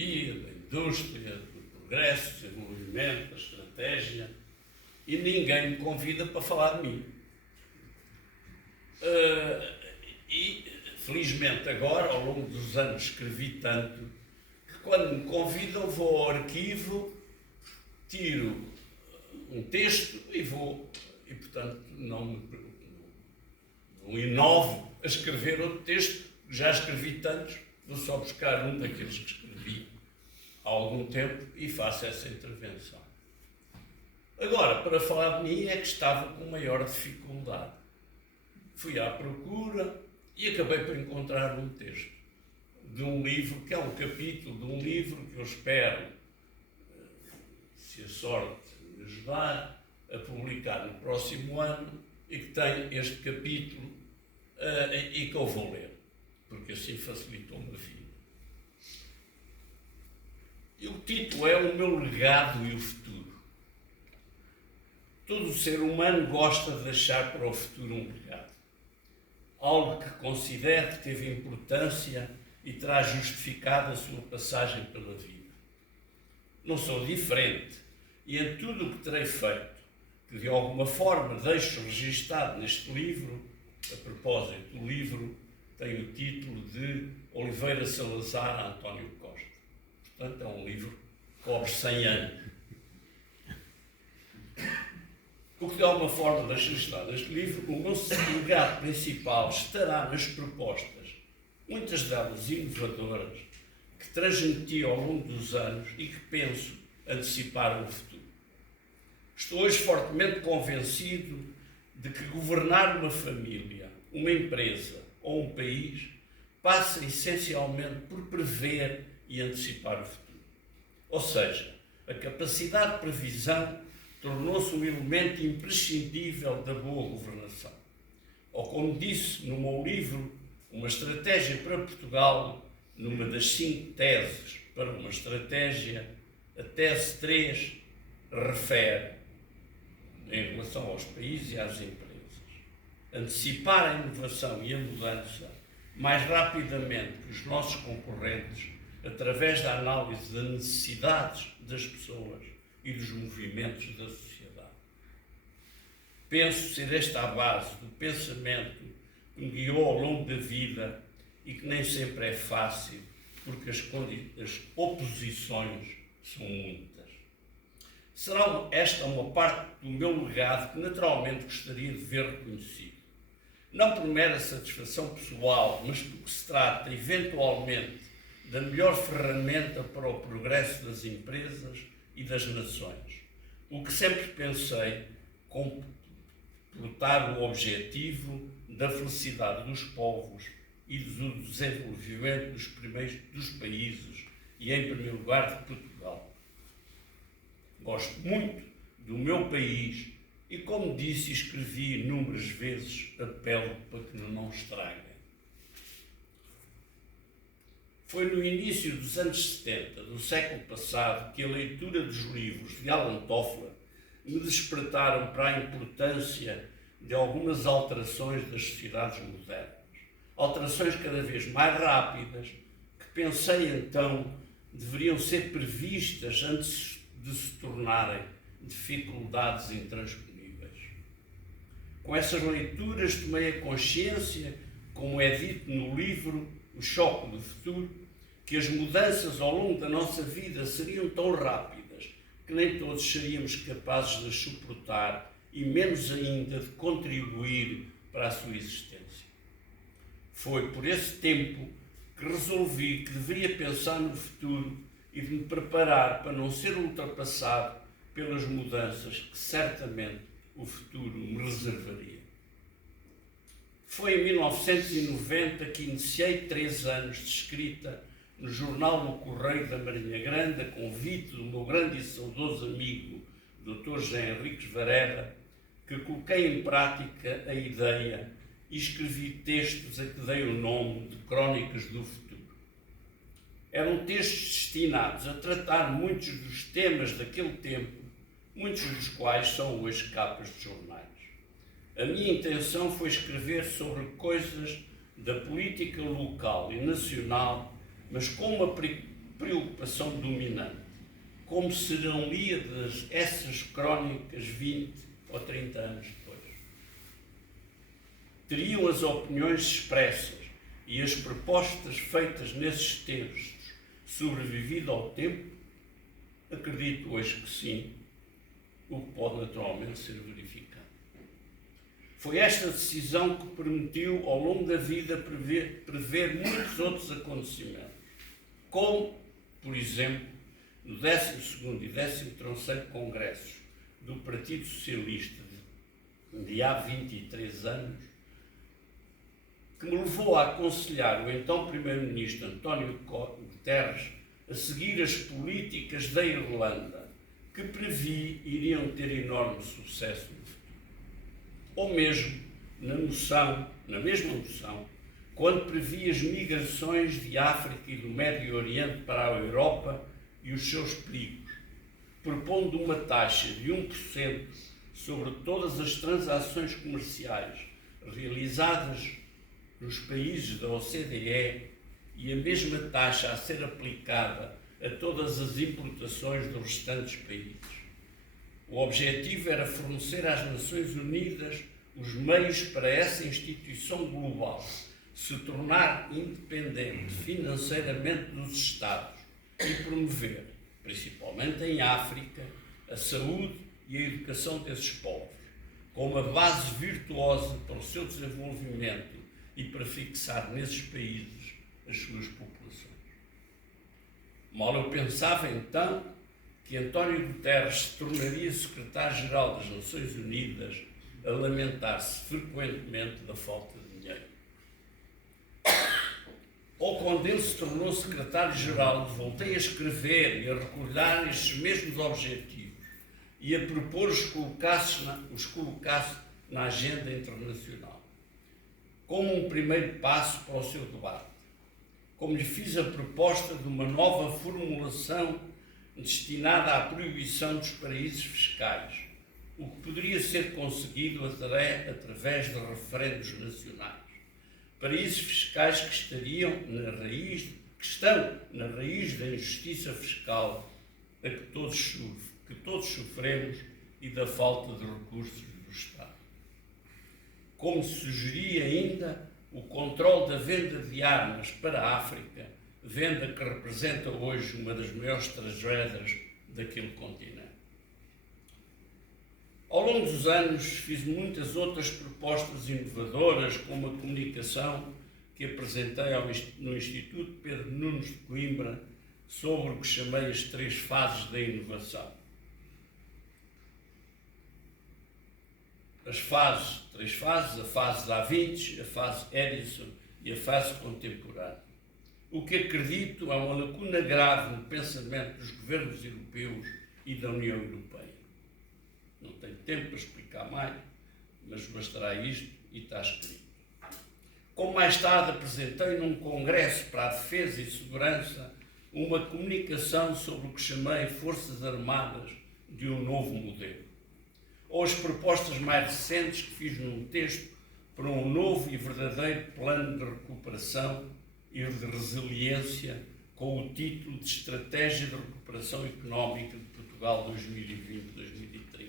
economia, da indústria, do progresso, do desenvolvimento, da estratégia, e ninguém me convida para falar de mim. E, felizmente, agora, ao longo dos anos, escrevi tanto que quando me convidam vou ao arquivo, tiro um texto e vou. E, portanto, não inovo a escrever outro texto. Já escrevi tantos, vou só buscar um daqueles que escrevi há algum tempo e faço essa intervenção. Agora, para falar de mim é que estava com maior dificuldade. Fui à procura e acabei por encontrar um texto de um livro, que é um capítulo de um livro que eu espero, se a sorte me ajudar, a publicar no próximo ano e que tem este capítulo e que eu vou ler, porque assim facilitou-me a vida. E o título é O Meu Legado e o Futuro. Todo ser humano gosta de deixar para o futuro um legado. Algo que considere que teve importância e terá justificado a sua passagem pela vida. Não sou diferente e em tudo o que terei feito, que de alguma forma deixo registado neste livro, a propósito, o livro tem o título de Oliveira Salazar a António Costa. Portanto, é um livro que cobre 100 anos. O que de alguma forma deixa registado neste livro, o meu legado principal estará nas propostas, muitas delas inovadoras, que transmiti ao longo dos anos e que penso antecipar o futuro. Estou hoje fortemente convencido de que governar uma família, uma empresa ou um país passa essencialmente por prever e antecipar o futuro. Ou seja, a capacidade de previsão tornou-se um elemento imprescindível da boa governação. Ou como disse no meu livro, Uma Estratégia para Portugal, numa das 5 teses para uma estratégia, a tese 3 refere, em relação aos países e às empresas, antecipar a inovação e a mudança mais rapidamente que os nossos concorrentes, através da análise das necessidades das pessoas e dos movimentos da sociedade. Penso ser esta a base do pensamento que me guiou ao longo da vida e que nem sempre é fácil, porque as oposições são muitas. Será esta uma parte do meu legado que naturalmente gostaria de ver reconhecido. Não por mera satisfação pessoal, mas porque se trata, eventualmente, da melhor ferramenta para o progresso das empresas e das nações. O que sempre pensei completar o objetivo da felicidade dos povos e do desenvolvimento dos países e, em primeiro lugar, de Portugal. Gosto muito do meu país e, como disse e escrevi inúmeras vezes, apelo para que não estraguem. Foi no início dos anos 70 do século passado que a leitura dos livros de Allen Toffler me despertaram para a importância de algumas alterações das sociedades modernas. Alterações cada vez mais rápidas que pensei então deveriam ser previstas antes de se tornarem dificuldades intransponíveis. Com essas leituras tomei a consciência, como é dito no livro O Choque do Futuro, que as mudanças ao longo da nossa vida seriam tão rápidas que nem todos seríamos capazes de as suportar e menos ainda de contribuir para a sua existência. Foi por esse tempo que resolvi que deveria pensar no futuro e de me preparar para não ser ultrapassado pelas mudanças que certamente o futuro me reservaria. Foi em 1990 que iniciei 3 anos de escrita no jornal O Correio da Marinha Grande, a convite do meu grande e saudoso amigo, Dr. José Henriques Varela, que coloquei em prática a ideia e escrevi textos a que dei o nome de Crónicas do Futuro. Eram textos destinados a tratar muitos dos temas daquele tempo, muitos dos quais são hoje capas de jornais. A minha intenção foi escrever sobre coisas da política local e nacional, mas com uma preocupação preocupação dominante. Como serão lidas essas crónicas 20 ou 30 anos depois? Teriam as opiniões expressas e as propostas feitas nesses textos sobrevivido ao tempo? Acredito hoje que sim, o que pode naturalmente ser verificado. Foi esta decisão que permitiu, ao longo da vida, prever muitos outros acontecimentos, como, por exemplo, no 12º e 13º Congressos do Partido Socialista de há 23 anos, que me levou a aconselhar o então Primeiro-Ministro António Guterres a seguir as políticas da Irlanda, que previ iriam ter enorme sucesso no futuro. Ou mesmo na mesma noção, quando previ as migrações de África e do Médio Oriente para a Europa e os seus perigos, propondo uma taxa de 1% sobre todas as transações comerciais realizadas nos países da OCDE e a mesma taxa a ser aplicada a todas as importações dos restantes países. O objetivo era fornecer às Nações Unidas os meios para essa instituição global se tornar independente financeiramente dos Estados e promover, principalmente em África, a saúde e a educação desses povos, com uma base virtuosa para o seu desenvolvimento e para fixar nesses países as suas populações. Mal eu pensava então que António Guterres se tornaria secretário-geral das Nações Unidas a lamentar-se frequentemente da falta de dinheiro. Ou quando ele se tornou secretário-geral, voltei a escrever e a recordar estes mesmos objetivos e a propor os colocasse na agenda internacional, como um primeiro passo para o seu debate. Como lhe fiz a proposta de uma nova formulação destinada à proibição dos paraísos fiscais, o que poderia ser conseguido através de referendos nacionais. Paraísos fiscais que estão na raiz da injustiça fiscal a que todos sofremos e da falta de recursos do Estado. Como sugeria ainda o controle da venda de armas para a África, venda que representa hoje uma das maiores tragédias daquele continente. Ao longo dos anos fiz muitas outras propostas inovadoras, como a comunicação que apresentei no Instituto Pedro Nunes de Coimbra sobre o que chamei as 3 fases da inovação. As 3 fases, a fase Da Vinci, a fase Edison e a fase contemporânea. O que acredito é uma lacuna grave no pensamento dos governos europeus e da União Europeia. Não tenho tempo para explicar mais, mas bastará isto e está escrito. Como mais tarde apresentei num congresso para a defesa e segurança uma comunicação sobre o que chamei Forças Armadas de um novo modelo. Ou as propostas mais recentes que fiz num texto para um novo e verdadeiro plano de recuperação e de resiliência com o título de Estratégia de Recuperação Económica de Portugal 2020-2030.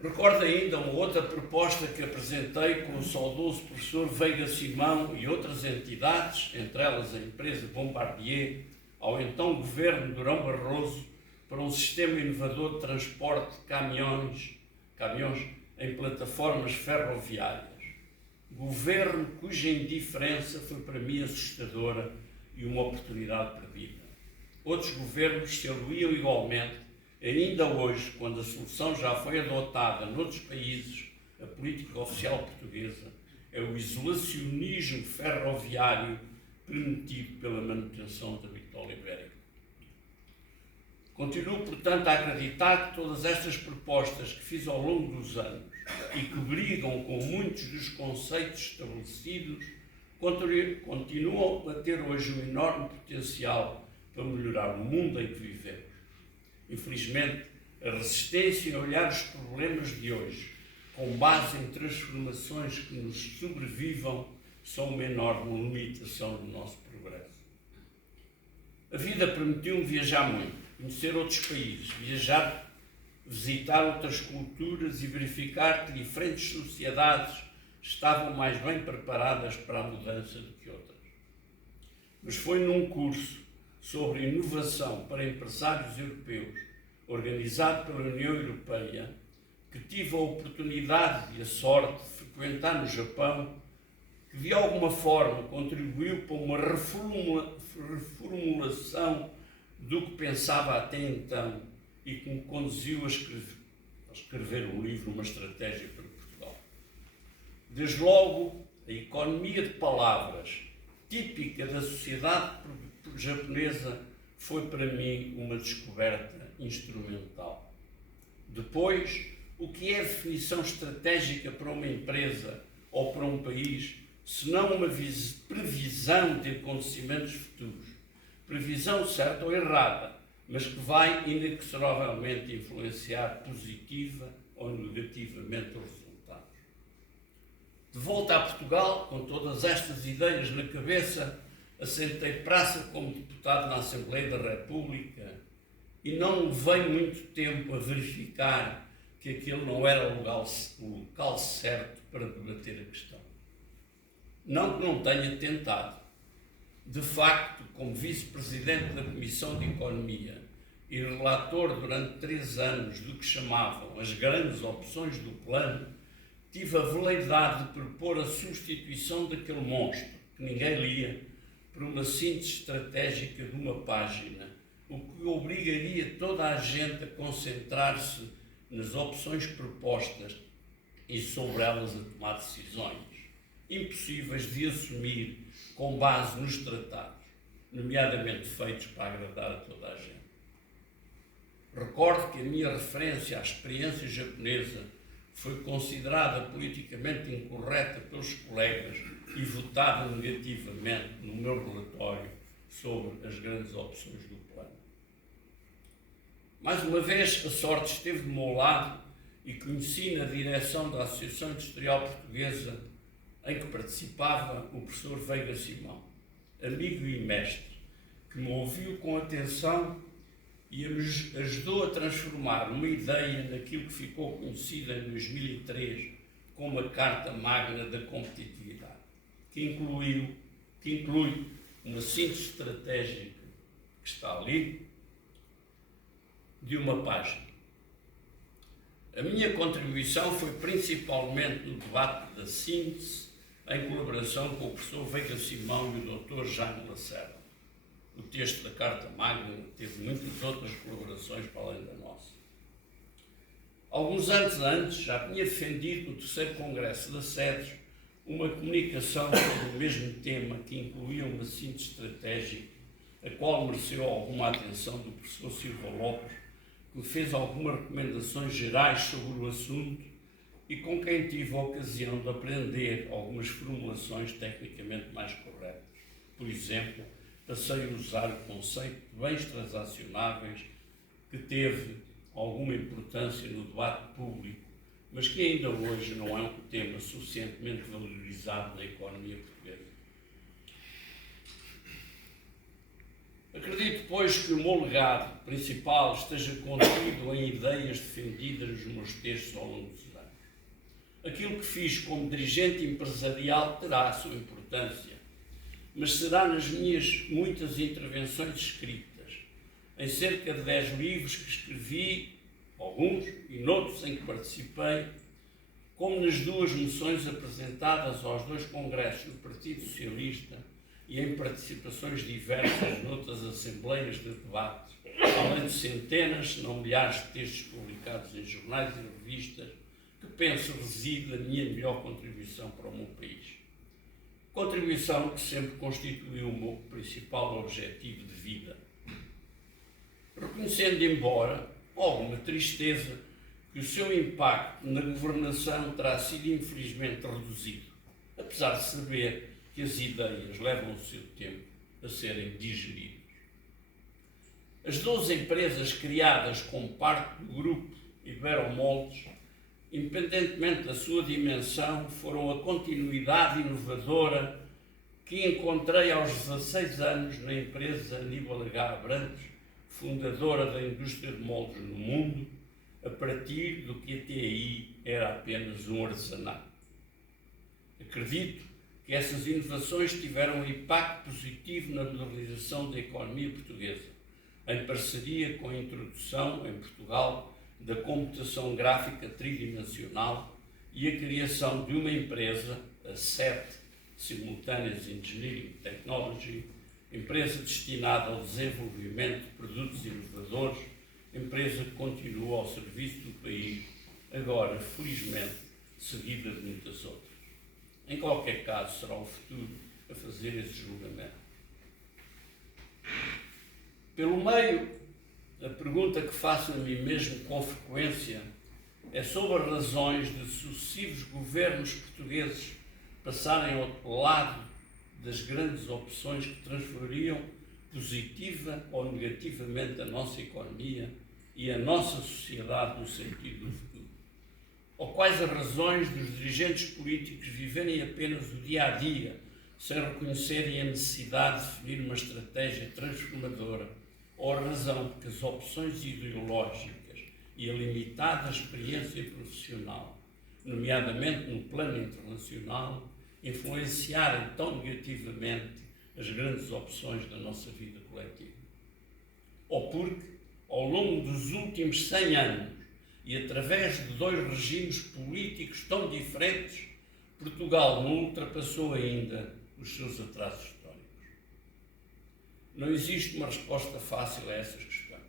Recordo ainda uma outra proposta que apresentei com o saudoso professor Veiga Simão e outras entidades, entre elas a empresa Bombardier, ao então governo Durão Barroso, para um sistema inovador de transporte de caminhões em plataformas ferroviárias. Governo cuja indiferença foi para mim assustadora e uma oportunidade perdida. Outros governos se aluíam igualmente, ainda hoje, quando a solução já foi adotada noutros países, a política oficial portuguesa é o isolacionismo ferroviário permitido pela manutenção da bitola ibérica. Continuo, portanto, a acreditar que todas estas propostas que fiz ao longo dos anos e que brigam com muitos dos conceitos estabelecidos continuam a ter hoje um enorme potencial para melhorar o mundo em que vivemos. Infelizmente, a resistência em olhar os problemas de hoje, com base em transformações que nos sobrevivam, são uma enorme limitação do nosso progresso. A vida permitiu-me viajar muito, conhecer outros países, viajar, visitar outras culturas e verificar que diferentes sociedades estavam mais bem preparadas para a mudança do que outras. Mas foi num curso sobre inovação para empresários europeus, organizado pela União Europeia, que tive a oportunidade e a sorte de frequentar no Japão, que de alguma forma contribuiu para uma reformulação do que pensava até então e que me conduziu a escrever um livro, uma estratégia para Portugal. Desde logo, a economia de palavras, típica da sociedade japonesa, foi para mim uma descoberta instrumental. Depois, o que é a definição estratégica para uma empresa ou para um país, se não uma previsão de acontecimentos futuros? Previsão certa ou errada, mas que vai inexoravelmente influenciar positiva ou negativamente os resultados. De volta a Portugal, com todas estas ideias na cabeça, assentei praça como deputado na Assembleia da República e não levei muito tempo a verificar que aquele não era o local certo para debater a questão. Não que não tenha tentado. De facto, como vice-presidente da Comissão de Economia e relator durante 3 anos do que chamavam as grandes opções do plano, tive a veleidade de propor a substituição daquele monstro, que ninguém lia, por uma síntese estratégica de uma página, o que obrigaria toda a gente a concentrar-se nas opções propostas e sobre elas a tomar decisões impossíveis de assumir com base nos tratados, nomeadamente feitos para agradar a toda a gente. Recordo que a minha referência à experiência japonesa foi considerada politicamente incorreta pelos colegas e votada negativamente no meu relatório sobre as grandes opções do plano. Mais uma vez, a sorte esteve do meu lado e conheci na direção da Associação Industrial Portuguesa, em que participava o professor Veiga Simão, amigo e mestre, que me ouviu com atenção e me ajudou a transformar uma ideia naquilo que ficou conhecida em 2003 como a Carta Magna da Competitividade, que inclui uma síntese estratégica que está ali, de uma página. A minha contribuição foi principalmente no debate da síntese, em colaboração com o professor Veiga Simão e o Dr. Jaime Lacerda. O texto da Carta Magna teve muitas outras colaborações para além da nossa. Alguns anos antes, já tinha defendido no 3º Congresso da SEDES uma comunicação sobre o mesmo tema que incluía uma síntese estratégica, a qual mereceu alguma atenção do professor Silva Lopes, que fez algumas recomendações gerais sobre o assunto e com quem tive a ocasião de aprender algumas formulações tecnicamente mais corretas. Por exemplo, passei a usar o conceito de bens transacionáveis, que teve alguma importância no debate público, mas que ainda hoje não é um tema suficientemente valorizado na economia portuguesa. Acredito, pois, que o meu legado principal esteja contido em ideias defendidas nos meus textos ao longo dos anos. Aquilo que fiz como dirigente empresarial terá a sua importância, mas será nas minhas muitas intervenções escritas, em cerca de 10 livros que escrevi, alguns e noutros em que participei, como nas 2 moções apresentadas aos 2 congressos do Partido Socialista e em participações diversas noutras assembleias de debate, além de centenas, se não milhares de textos publicados em jornais e revistas, que penso reside a minha melhor contribuição para o meu país. Contribuição que sempre constituiu o meu principal objetivo de vida. Reconhecendo, embora alguma tristeza, que o seu impacto na governação terá sido infelizmente reduzido, apesar de saber que as ideias levam o seu tempo a serem digeridas. As 12 empresas criadas como parte do grupo Iberomoldes, independentemente da sua dimensão, foram a continuidade inovadora que encontrei aos 16 anos na empresa Aníbal H. Abrantes, fundadora da indústria de moldes no mundo, a partir do que até aí era apenas um artesanato. Acredito que essas inovações tiveram um impacto positivo na modernização da economia portuguesa, em parceria com a introdução em Portugal da computação gráfica tridimensional e a criação de uma empresa, a SET, Simultaneous Engineering Technology, empresa destinada ao desenvolvimento de produtos inovadores, empresa que continua ao serviço do país, agora, felizmente, seguida de muitas outras. Em qualquer caso, será o futuro a fazer esse julgamento. Pelo meio, a pergunta que faço a mim mesmo com frequência é sobre as razões de sucessivos governos portugueses passarem ao lado das grandes opções que transformariam positiva ou negativamente a nossa economia e a nossa sociedade no sentido do futuro. Ou quais as razões dos dirigentes políticos viverem apenas o dia-a-dia, sem reconhecerem a necessidade de definir uma estratégia transformadora, ou a razão que as opções ideológicas e a limitada experiência profissional, nomeadamente no plano internacional, influenciarem tão negativamente as grandes opções da nossa vida coletiva. Ou porque, ao longo dos últimos 100 anos, e através de dois regimes políticos tão diferentes, Portugal não ultrapassou ainda os seus atrasos históricos. Não existe uma resposta fácil a essas questões.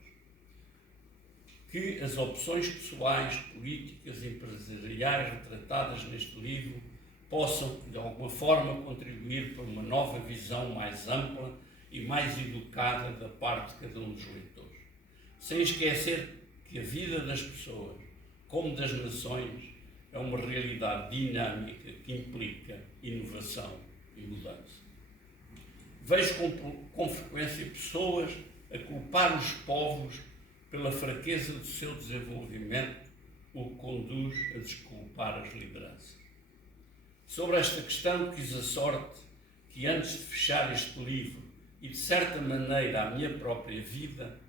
Que as opções pessoais, políticas e empresariais retratadas neste livro possam, de alguma forma, contribuir para uma nova visão mais ampla e mais educada da parte de cada um dos leitores, sem esquecer que a vida das pessoas, como das nações, é uma realidade dinâmica que implica inovação e mudança. Vejo com frequência pessoas a culpar os povos pela fraqueza do seu desenvolvimento, o que conduz a desculpar as lideranças. Sobre esta questão, quis a sorte que, antes de fechar este livro e, de certa maneira, a minha própria vida,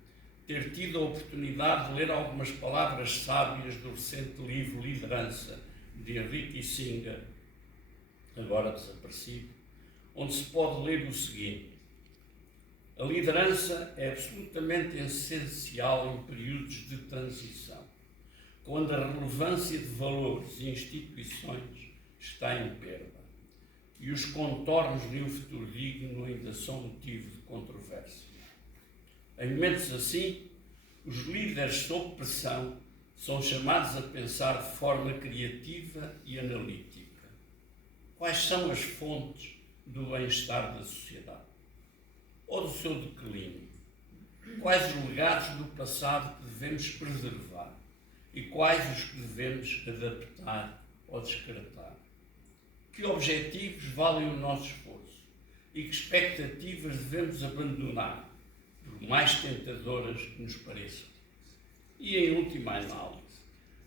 ter tido a oportunidade de ler algumas palavras sábias do recente livro Liderança, de Henrique Singer, agora desaparecido, onde se pode ler o seguinte: a liderança é absolutamente essencial em períodos de transição, quando a relevância de valores e instituições está em perda e os contornos de um futuro digno ainda são motivo de controvérsia. Em momentos assim, os líderes sob pressão são chamados a pensar de forma criativa e analítica. Quais são as fontes do bem-estar da sociedade? Ou do seu declínio? Quais os legados do passado que devemos preservar? E quais os que devemos adaptar ou descartar? Que objetivos valem o nosso esforço? E que expectativas devemos abandonar, por mais tentadoras que nos pareçam? E, em última análise,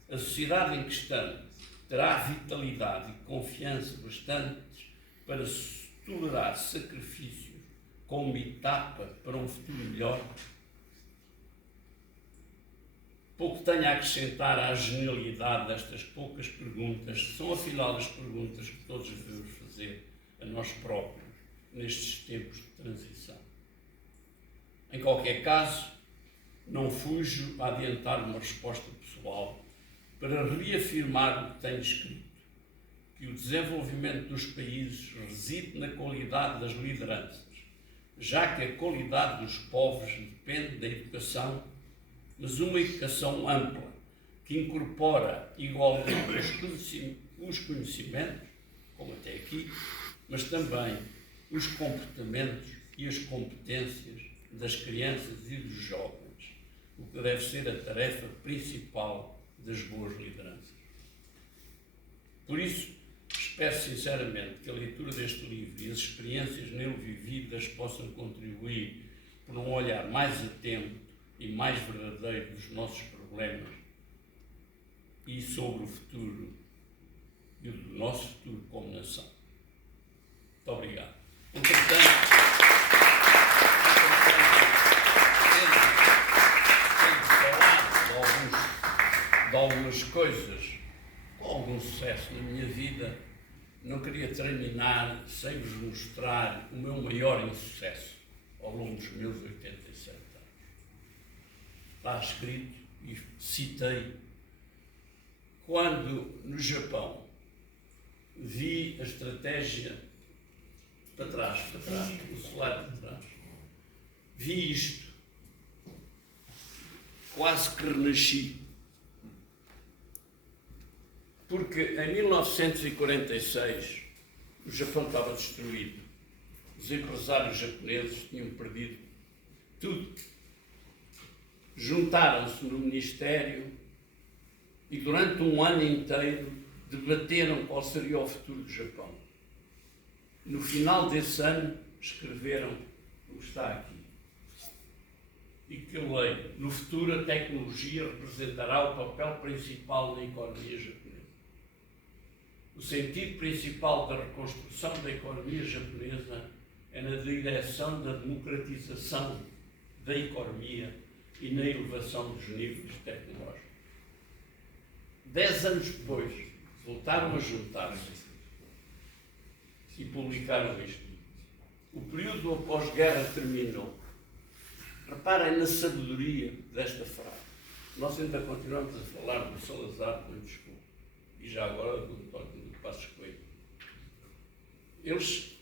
a sociedade em questão terá vitalidade e confiança bastantes para tolerar sacrifícios como etapa para um futuro melhor? Pouco tenho a acrescentar à genialidade destas poucas perguntas, que são afinal as perguntas que todos devemos fazer a nós próprios nestes tempos de transição. Em qualquer caso, não fujo a adiantar uma resposta pessoal para reafirmar o que tenho escrito, que o desenvolvimento dos países reside na qualidade das lideranças, já que a qualidade dos povos depende da educação, mas uma educação ampla, que incorpora igualmente os conhecimentos, como até aqui, mas também os comportamentos e as competências das crianças e dos jovens, o que deve ser a tarefa principal das boas lideranças. Por isso, espero sinceramente que a leitura deste livro e as experiências nele vividas possam contribuir por um olhar mais atento e mais verdadeiro dos nossos problemas e sobre o futuro e do nosso futuro como nação. Muito obrigado. Entretanto, tenho falado de algumas coisas com algum sucesso na minha vida. Não queria terminar sem vos mostrar o meu maior insucesso ao longo dos meus 87 anos. Está escrito, e citei, quando no Japão vi a estratégia para trás, o celular para trás, vi isto, quase que renasci. Porque em 1946 o Japão estava destruído. Os empresários japoneses tinham perdido tudo. Juntaram-se no Ministério e durante um ano inteiro debateram qual seria o futuro do Japão. No final desse ano escreveram o que está aqui. E que eu leio: no futuro a tecnologia representará o papel principal na economia japonesa. O sentido principal da reconstrução da economia japonesa é na direção da democratização da economia e na elevação dos níveis tecnológicos. 10 anos depois, voltaram a juntar-se e publicaram isto. O período após-guerra terminou. Reparem na sabedoria desta frase. Nós ainda continuamos a falar do Salazar, do Montesquieu, e já agora do Passos Coelho. Eles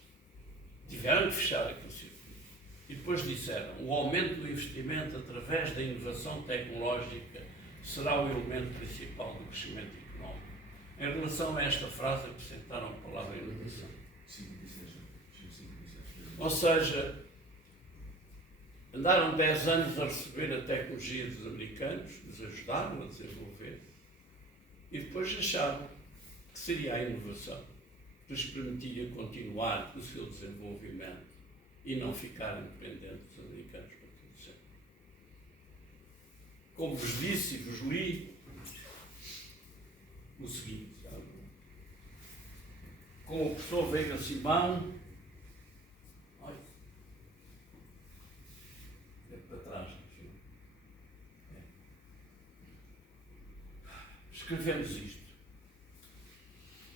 tiveram que fechar aquele circuito. E depois disseram: o aumento do investimento através da inovação tecnológica será o elemento principal do crescimento económico. Em relação a esta frase, acrescentaram a palavra inovação. Ou seja, andaram 10 anos a receber a tecnologia dos americanos, nos ajudaram a desenvolver, e depois acharam que seria a inovação que lhes permitia continuar o seu desenvolvimento e não ficarem dependentes dos americanos para tudo sempre. Como vos disse e vos li o seguinte: com o professor Veiga Simão, é para trás, escrevemos isto.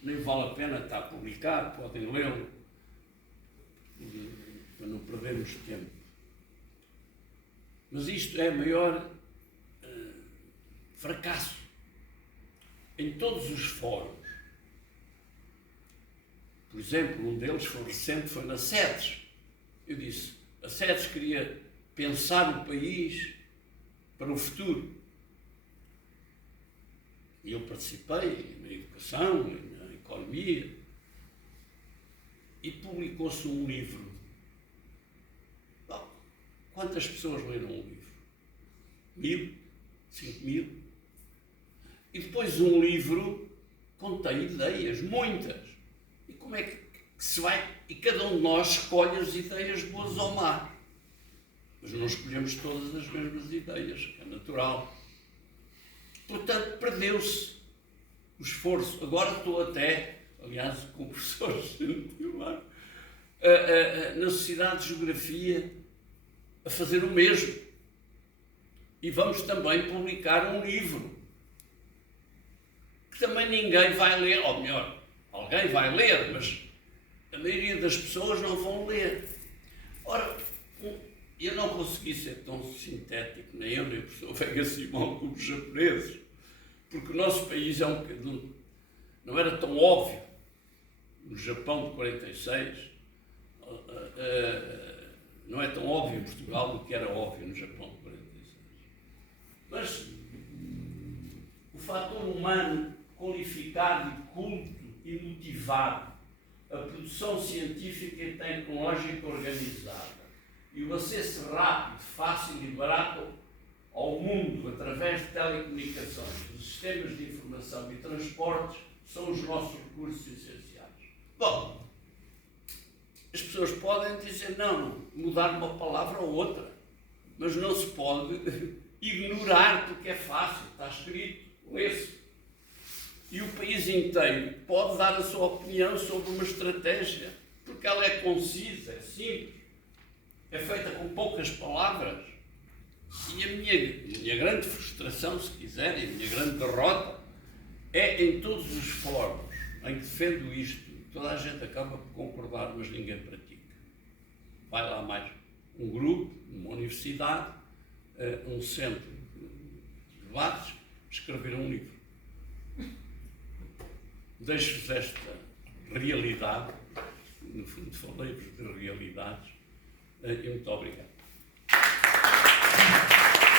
Nem vale a pena estar publicado, podem lê-lo, para não perdermos tempo. Mas isto é o maior fracasso em todos os fóruns. Por exemplo, um deles foi recente, foi na SEDES. Eu disse: a SEDES queria pensar o país para o futuro. E eu participei na educação, na economia, e publicou-se um livro. Bom, quantas pessoas leram um livro? 1000? 5000? E depois um livro contém ideias, muitas. E como é que se vai? E cada um de nós escolhe as ideias boas ou más. Mas não escolhemos todas as mesmas ideias, é natural. Portanto, perdeu-se o esforço. Agora estou até, aliás, com o professor Gentilmar, na Sociedade de Geografia, a fazer o mesmo. E vamos também publicar um livro que também ninguém vai ler, ou melhor, alguém vai ler, mas a maioria das pessoas não vão ler. Ora, eu não consegui ser tão sintético, nem eu, nem o professor Veiga Simão, como os japoneses, porque o nosso país é um bocadinho, não era tão óbvio. No Japão de 46, não é tão óbvio em Portugal do que era óbvio no Japão de 46. Mas o fator humano qualificado e culto e motivado, a produção científica e tecnológica organizada e o acesso rápido, fácil e barato ao mundo através de telecomunicações, de sistemas de informação e transportes são os nossos recursos essenciais. Bom, as pessoas podem dizer não, mudar uma palavra ou outra, mas não se pode ignorar porque é fácil, está escrito, lê-se. E o país inteiro pode dar a sua opinião sobre uma estratégia, porque porque ela é concisa, é simples, é feita com poucas palavras. E a minha grande frustração, se quiserem, a minha grande derrota, é em todos os fóruns em que defendo isto, toda a gente acaba por concordar, mas ninguém pratica. Vai lá mais um grupo, uma universidade, um centro de debates, escrever um livro. Deixo-vos esta realidade, no fundo falei-vos de realidades, e muito obrigado.